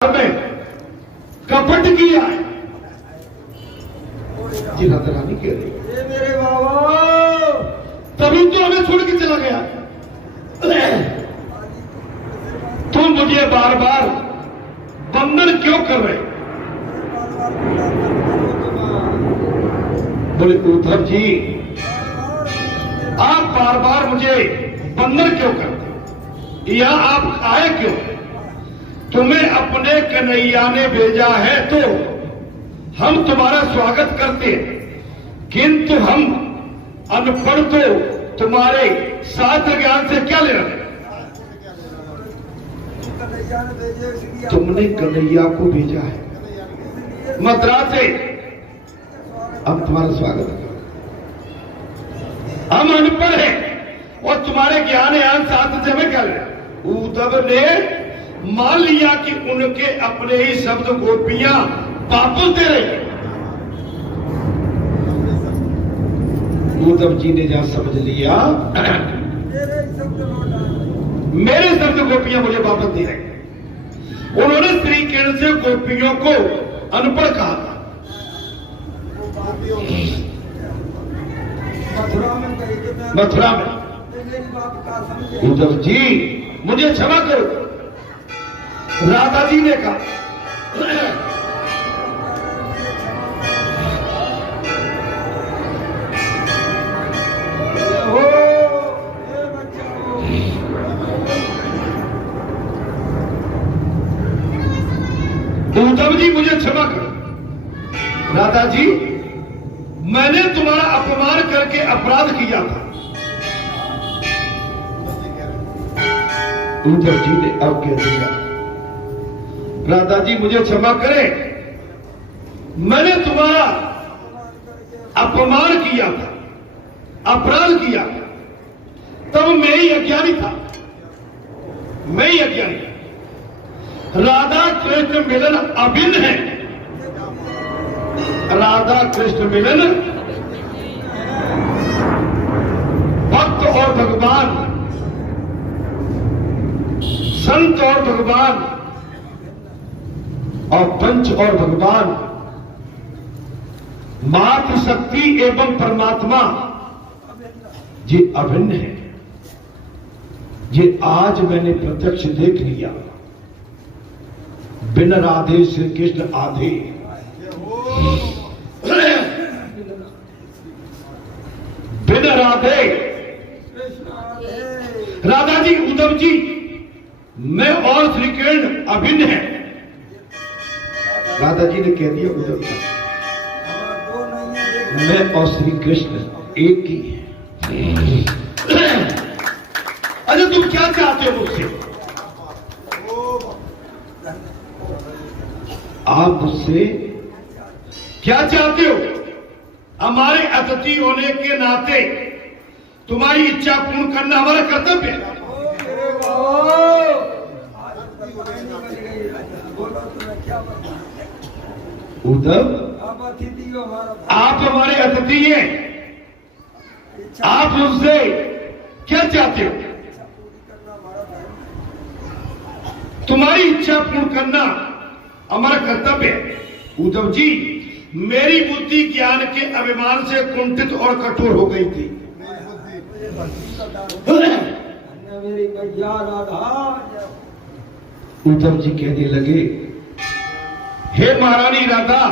में कपट किया है। जी राधा रानी कह रही ये मेरे बाबा तभी तो हमें छोड़ के चला गया। तुम मुझे बार बार बंधन क्यों कर रहे? बोले उद्धव जी आप बार बार मुझे बंधन क्यों करते? या आप आए क्यों? तुम्हें अपने कन्हैया ने भेजा है तो हम तुम्हारा स्वागत करते हैं, किंतु हम अनपढ़ तो तुम्हारे शास्त्र ज्ञान से क्या लेना? तुमने कन्हैया को भेजा है मद्रास से, हम तुम्हारा स्वागत करें। हम अनपढ़ हैं और तुम्हारे ज्ञान यान शास्त्र से हमें क्या लेना? उद्धव ने मान लिया कि उनके अपने ही शब्द गोपियां वापस दे रही। उद्धव जी ने जहां समझ लिया मेरे शब्द गोपियां मुझे वापस दे रही, उन्होंने श्री कृष्ण से गोपियों को अनपढ़ कहा था। मथुरा में उद्धव जी मुझे क्षमा करो, राधा जी ने कहा उद्धव जी मुझे क्षमा करो, राधा जी मैंने तुम्हारा अपमान करके अपराध किया था। उद्धव जी ने अब कह दिया राधा जी मुझे क्षमा करें, मैंने तुम्हारा अपमान किया था, अपराध किया था, तब मैं ही अज्ञानी था, मैं ही अज्ञानी था। राधा कृष्ण मिलन अभिन्न है, राधा कृष्ण मिलन भक्त और भगवान, संत और भगवान और पंच और भगवान, मातृशक्ति एवं परमात्मा ये अभिन्न है। ये आज मैंने प्रत्यक्ष देख लिया। बिन राधे श्री कृष्ण आधे, बिन राधे राधा जी उद्धव जी मैं और श्री कृष्ण अभिन्न है। राधा जी ने कह दिया उद्धव जी मैं और श्री कृष्ण एक ही है। अच्छा तुम क्या चाहते हो मुझसे? आप मुझसे क्या चाहते हो? हमारे अतिथि होने के नाते तुम्हारी इच्छा पूर्ण करना हमारा कर्तव्य है। उद्धव आप हमारे अतिथि हैं, आप मुझसे क्या चाहते हो? तुम्हारी इच्छा पूर्ण करना हमारा कर्तव्य है। उद्धव जी मेरी बुद्धि ज्ञान के अभिमान से कुंठित और कठोर हो गई थी। उद्धव जी कहने लगे हे महारानी राधा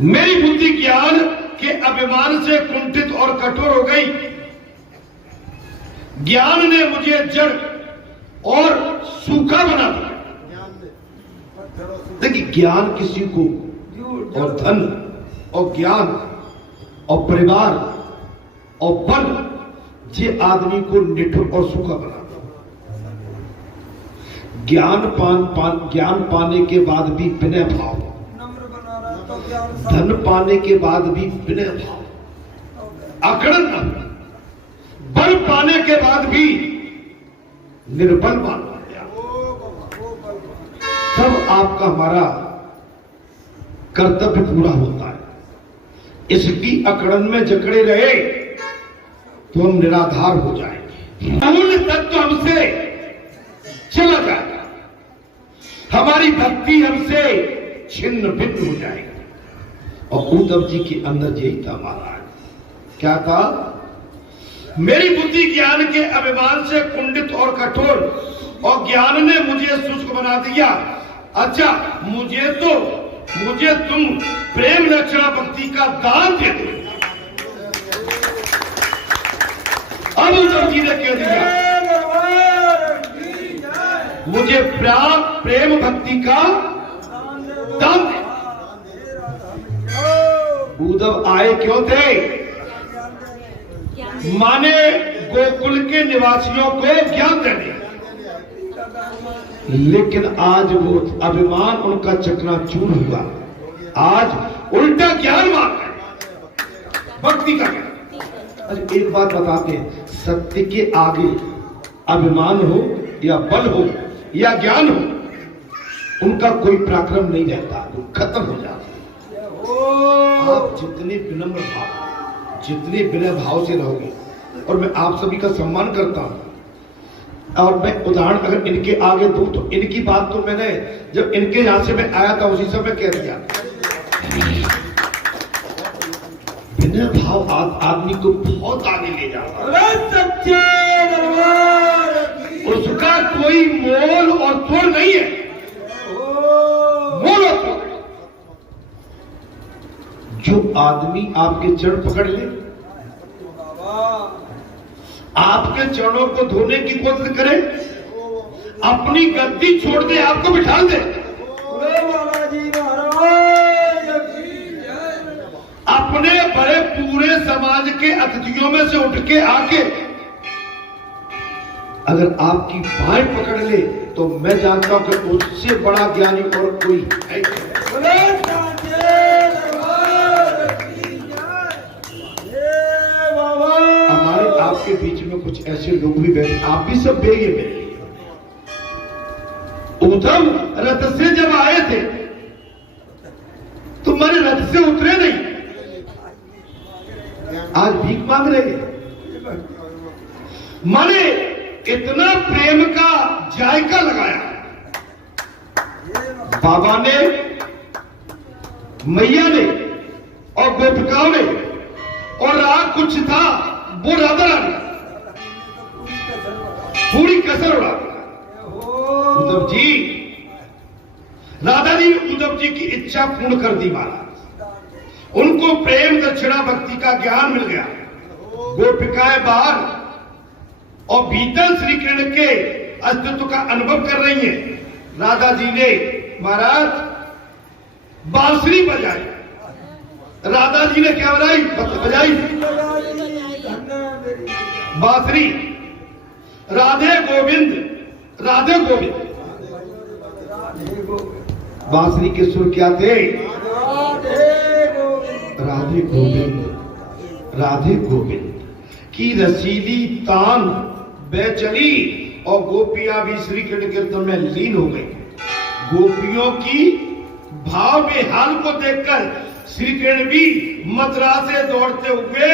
मेरी बुद्धि ज्ञान के अभिमान से कुंठित और कठोर हो गई। ज्ञान ने मुझे जड़ और सूखा बना दिया। देखिए ज्ञान किसी को और धन और ज्ञान और परिवार और बल ये आदमी को निठुर और सूखा बनाता। ज्ञान पाने के बाद भी विनय भाव, धन पाने के बाद भी विनय भाव, अकड़न, बल पाने के बाद भी निर्बल मान गया। तब आपका हमारा कर्तव्य पूरा होता है। इसकी अकड़न में जकड़े रहे तो हम निराधार हो जाएंगे। मूल तत्व हमसे चला जाएगा। हमारी भक्ति हमसे छिन्न भिन्न हो जाएगी। और उद्धव जी के अंदर यही था महाराज। क्या था? मेरी बुद्धि ज्ञान के अभिमान से कुंडित और कठोर, और ज्ञान ने मुझे शुष्क बना दिया। अच्छा, मुझे तुम प्रेम रक्षा भक्ति का दान दे दो। अब उद्धव जी ने कह दिया मुझे प्रेम भक्ति का दान दे। उद्धव आए क्यों थे? माने गोकुल के निवासियों को ज्ञान देने। लेकिन आज वो अभिमान उनका चकनाचूर हुआ। आज उल्टा ज्ञान मांग रहे, भक्ति का ज्ञान। अरे एक बात बताते हैं, सत्य के आगे अभिमान हो या बल हो या ज्ञान हो, उनका कोई पराक्रम नहीं रहता, वो खत्म हो जाता। आप जितने विनम्र भाव, जितने विनय भाव से रहोगे, और मैं आप सभी का सम्मान करता हूं, और मैं उदाहरण अगर इनके आगे दूं तो इनकी बात तो मैंने जब इनके यहां से मैं आया था उसी समय कह दिया। विनय भाव आदमी को बहुत आगे ले जाता है। उसका कोई मोल और तोड़ नहीं है। मोल और तोड़ जो आदमी आपके चरण पकड़ ले, आपके चरणों को धोने की कोशिश करे, अपनी गद्दी छोड़ दे, आपको बिठा दे, अपने बड़े पूरे समाज के अतिथियों में से उठ के आके अगर आपकी बाएं पकड़ ले, तो मैं जानता हूं कि उससे बड़ा ज्ञानी और कोई है। हमारे आपके बीच में कुछ ऐसे लोग भी बैठे, आप भी सब बेगे मेरे लिए। उद्धव रथ से जब आए थे तो मैंने रथ से उतरे नहीं, आज भीख मांग रहे हैं। माने इतना प्रेम का जायका लगाया बाबा ने, मैया ने और गोपिकाओं ने, और राग कुछ था वो राधा रानी पूरी कसर उड़ा। उद्धव जी, राधा जी उद्धव जी की इच्छा पूर्ण कर दी महाराज। उनको प्रेम दक्षिणा भक्ति का ज्ञान मिल गया। गोपिकाएं बाहर और भीतर श्री कृष्ण के अस्तित्व का अनुभव कर रही हैं। राधा जी ने महाराज बांसुरी बजाई। राधा जी ने क्या बजाई? बांसुरी। राधे गोविंद, राधे गोविंद। बांसुरी के सुर क्या थे? राधे गोविंद, राधे गोविंद की रसीली तान बेचली, और गोपियां भी श्री कृष्ण कीर्तन में लीन हो गई। गोपियों की भाव में हाल को देखकर श्री कृष्ण भी मथुरा से दौड़ते हुए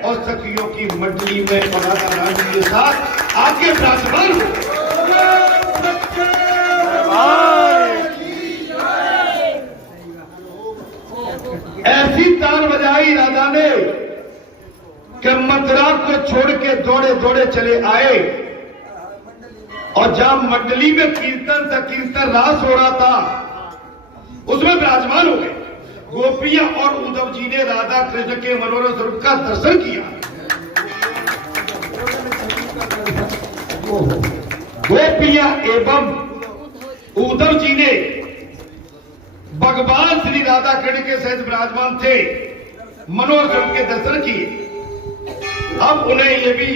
और सखियों की मंडली में राधा रानी के साथ आगे विराजमान हुए। ऐसी तान बजाई राधा ने कि मथुरा को छोड़ के दौड़े दौड़े चले आए, और जहां मंडली में कीर्तन रास हो रहा था उसमें विराजमान हो गए। गोपियां और उद्धव जी ने राधा कृष्ण के मनोरम स्वरूप का दर्शन किया। गोपियां एवं उद्धव जी ने भगवान श्री राधा कृष्ण के सहित विराजमान थे, मनोहर स्वरूप के दर्शन किए। अब उन्हें यह भी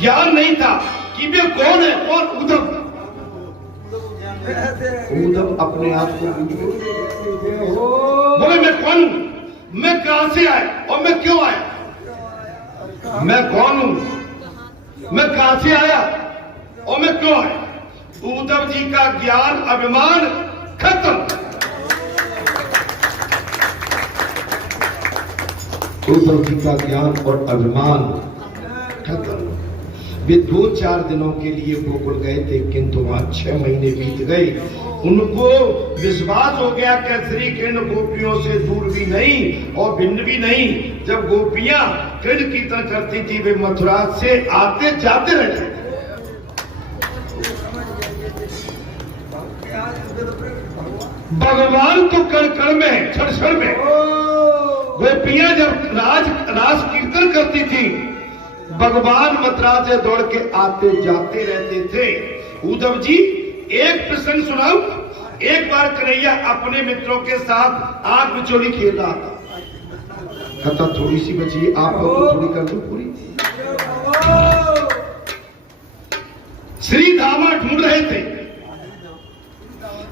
ज्ञान नहीं था कि वे कौन है। कौन? उद्धव। उद्धव अपने आप को बोले मैं कौन हूं, मैं कहां से आया और मैं क्यों आया, मैं कौन हूं, मैं कहां से आया और मैं क्यों आया। उद्धव जी का ज्ञान अभिमान खत्म। उद्धव जी का ज्ञान और अभिमान खत्म। वे 2-4 दिनों के लिए गोकुल गए थे, किंतु वहां 6 महीने बीत गए। उनको विश्वास हो गया कि श्री कृष्ण गोपियों से दूर भी नहीं और भिन्न भी नहीं। जब गोपियां कृष्ण कीर्तन करती थी, वे मथुरा से आते जाते रहते थे। भगवान तो कण कण में, क्षण क्षण में। गोपियां जब रास कीर्तन करती थी, भगवान मथुरा से दौड़ के आते जाते रहते थे। उद्धव जी, एक प्रसंग सुनाओ। एक बार कन्हैया अपने मित्रों के साथ आग बिचौली खेल रहा था। कथा थोड़ी सी बची, आप थोड़ी कर दो पूरी। श्री धामा ढूंढ रहे थे।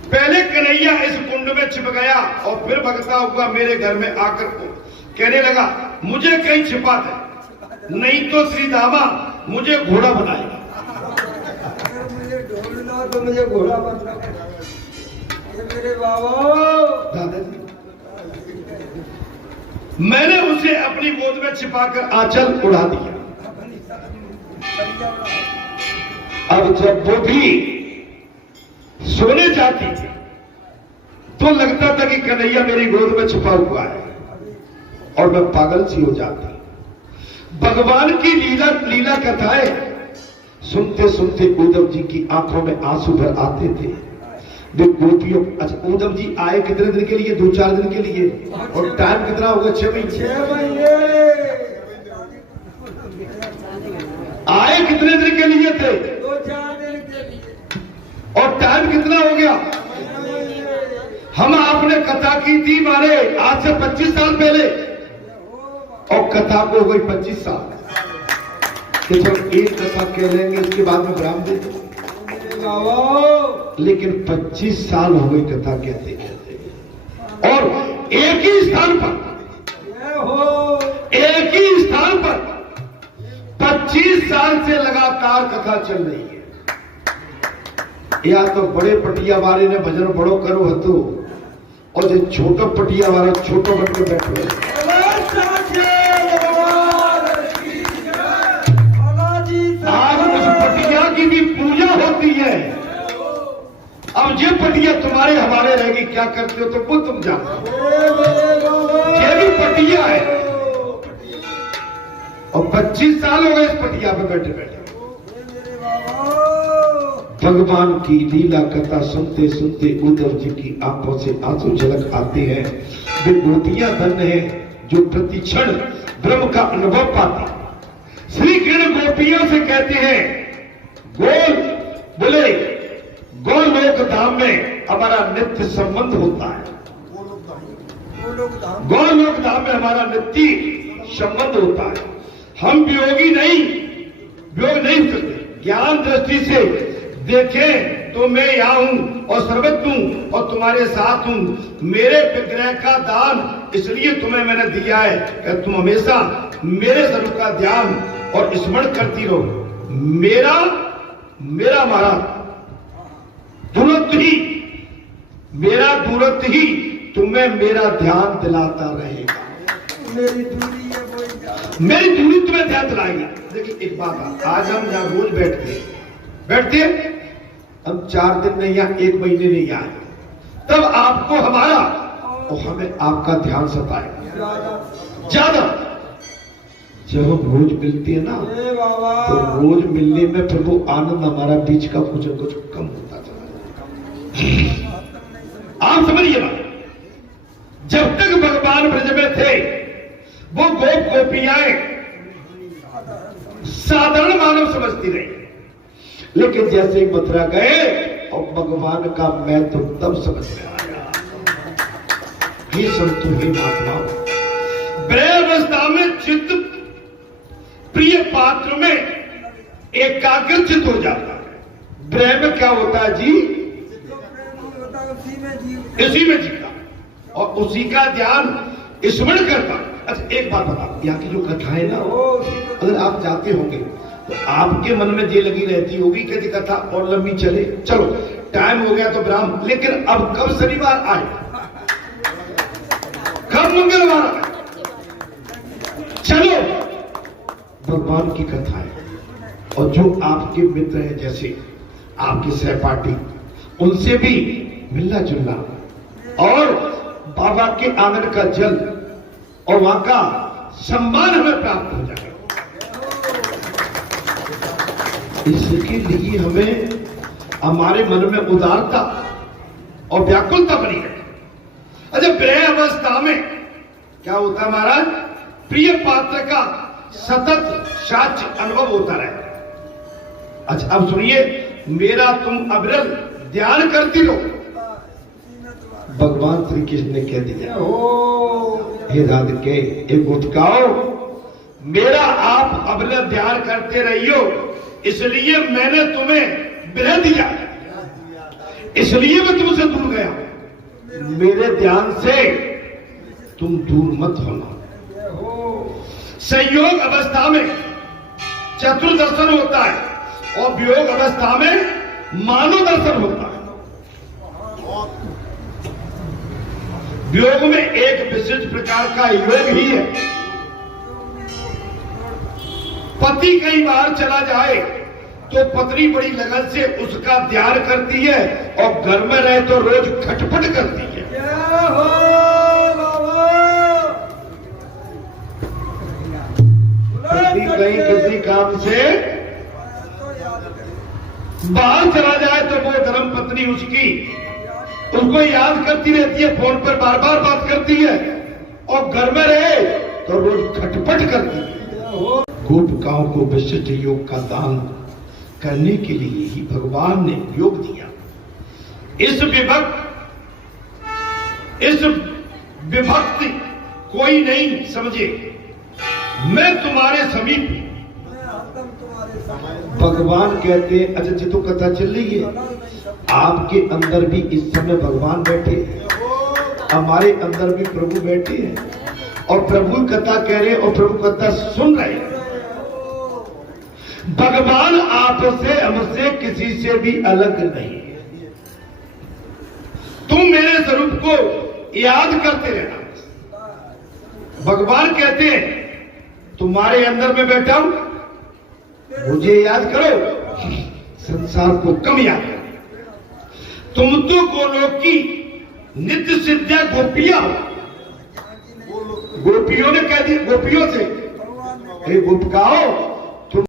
पहले कन्हैया इस कुंड में छिप गया और फिर भगता हुआ मेरे घर में आकर कहने लगा, मुझे कहीं छिपा दे, नहीं तो श्री धामा मुझे घोड़ा बनाएगा। मुझे ढूंढना तो मुझे घोड़ा बनना। ये मेरे बाबा दादाजी, मैंने उसे अपनी गोद में छिपाकर आंचल उड़ा दिया। अब जब वो भी सोने जाती तो लगता था कि कन्हैया मेरी गोद में छुपा हुआ है और मैं पागल सी हो जाती। भगवान की लीला कथाएं सुनते सुनते उद्धव जी की आंखों में आंसू भर आते थे। वे गोपियों, अच्छा उद्धव जी आए कितने दिन के लिए? 2-4 दिन के लिए। और टाइम कितना होगा? 6 महीने। आए कितने दिन के लिए थे? 2-4 दिन के लिए। और टाइम कितना हो गया? हम आपने कथा की थी मारे आज से 25 साल पहले, और कथा को हो गई 25 साल। तो जब एक कथा कह लेंगे उसके बाद में विराम दे दो। लेकिन 25 साल हो गई कथा कहते कहते, और एक ही स्थान पर 25 साल से लगातार कथा चल रही है। या तो बड़े पटिया वाले ने भजन बड़ो करो हतो, और जो छोटो पटिया वाला छोटो बन के बैठो। आज उस पटिया की भी पूजा होती है। अब ये पटिया तुम्हारे हमारे रहेगी, क्या करते हो तो वो तुम जानते हो। ये भी पटिया है, और 25 साल हो गए इस पटिया पे बैठे बैठे। भगवान की लीला कथा सुनते सुनते उद्धव जी की आंखों से आंसू झलक आते हैं। वे गोपियां धन्य हैं जो प्रति क्षण ब्रह्म का अनुभव पाती। श्री कृष्ण गोपियों से कहते हैं, गोलोक धाम में हमारा नित्य संबंध होता है। गोलोक धाम में हमारा नित्य संबंध होता है। हम वियोग नहीं हो सकते। ज्ञान दृष्टि से देखें तो मैं यहां हूं और सर्वज्ञ हूं और तुम्हारे साथ हूं। मेरे विग्रह का दान इसलिए तुम्हें मैंने दिया है कि तुम हमेशा मेरे स्वरूप का ध्यान और स्मरण करती रहो। मेरा महाराज दूरत्व ही तुम्हें मेरा ध्यान दिलाता रहेगा। मेरी दूरी तुम्हें ध्यान दिलाएगी। देखिए एक बात, आज हम जहां रोज बैठते हम 4 दिन नहीं या 1 महीने नहीं आए, तब आपको हमारा और हमें आपका ध्यान सताएगा ज्यादा। जब हम रोज मिलते हैं ना, तो रोज मिलने में फिर वो आनंद हमारा बीच का कुछ न कुछ कम होता चला। आप समझिए बात। जब तक भगवान ब्रज में थे, वो गोपियाएं साधारण मानव समझती रही, लेकिन जैसे मथुरा गए और भगवान का मैं तो तब समझ में आया। ये संतों ही महात्मा ब्रह्मावस्था में चित्त प्रिय पात्र में एकाग्रचित हो जाता है। ब्रह्म क्या होता है जी? इसी में जीता और उसी का ध्यान स्मरण करता। अच्छा एक बात बताओ, यहाँ की जो कथाएं ना, अगर आप जाते होंगे तो आपके मन में ये लगी रहती होगी कि कथा और लंबी चले। चलो टाइम हो गया तो विराम, लेकिन अब कब शनिवार आए, कब मंगलवार आए, चलो भगवान की कथा है। और जो आपके मित्र हैं, जैसे आपके सहपाठी, उनसे भी मिलना जुलना, और बाबा के आंगन का जल और वहां का सम्मान हमें प्राप्त हो जाए, इसके लिए हमें हमारे मन में उदारता और व्याकुलता बनी है। अच्छा, विरह अवस्था में क्या होता है महाराज? प्रिय पात्र का सतत साक्ष्य अनुभव होता रहे। अच्छा, अब सुनिए, मेरा तुम अविरल ध्यान करती रहो। भगवान श्री कृष्ण ने कह दिया, हे राधिके, एक गुटकाओ, मेरा आप अविरल ध्यान करते रहियो, इसलिए मैंने तुम्हें विरह दिया, इसलिए मैं तुमसे दूर गया। मेरे ध्यान से तुम दूर मत होना। संयोग अवस्था में चतुर्दर्शन होता है और वियोग अवस्था में मानव दर्शन होता है। वियोग में एक विशिष्ट प्रकार का योग ही है। पति कई बार चला जाए तो पत्नी बड़ी लगन से उसका ध्यान करती है, और घर में रहे तो रोज खटपट करती है। पति कहीं किसी काम से बाहर चला जाए तो वो धर्म पत्नी उसको याद करती रहती है, फोन पर बार बार बात करती है, और घर में रहे तो रोज खटपट करती है। गोपिकाओं को विशिष्ट योग का दान करने के लिए ही भगवान ने योग दिया। इस विभक्ति कोई नहीं समझे, मैं तुम्हारे समीप। भगवान कहते हैं, अच्छा जी, तो कथा चल रही है, आपके अंदर भी इस समय भगवान बैठे हैं, हमारे अंदर भी प्रभु बैठे हैं, और प्रभु कथा कह रहे हैं और प्रभु कथा सुन रहे हैं। भगवान आपसे हमसे किसी से भी अलग नहीं। तुम मेरे स्वरूप को याद करते रहना। भगवान कहते हैं, तुम्हारे अंदर में बैठा हूं, मुझे याद करो, संसार को कम याद करो। तुम तो गोलोक की नित्य सिद्धा गोपियां हो। गोपियों ने कह दिया, गोपियों से, हे गोपिकाओं,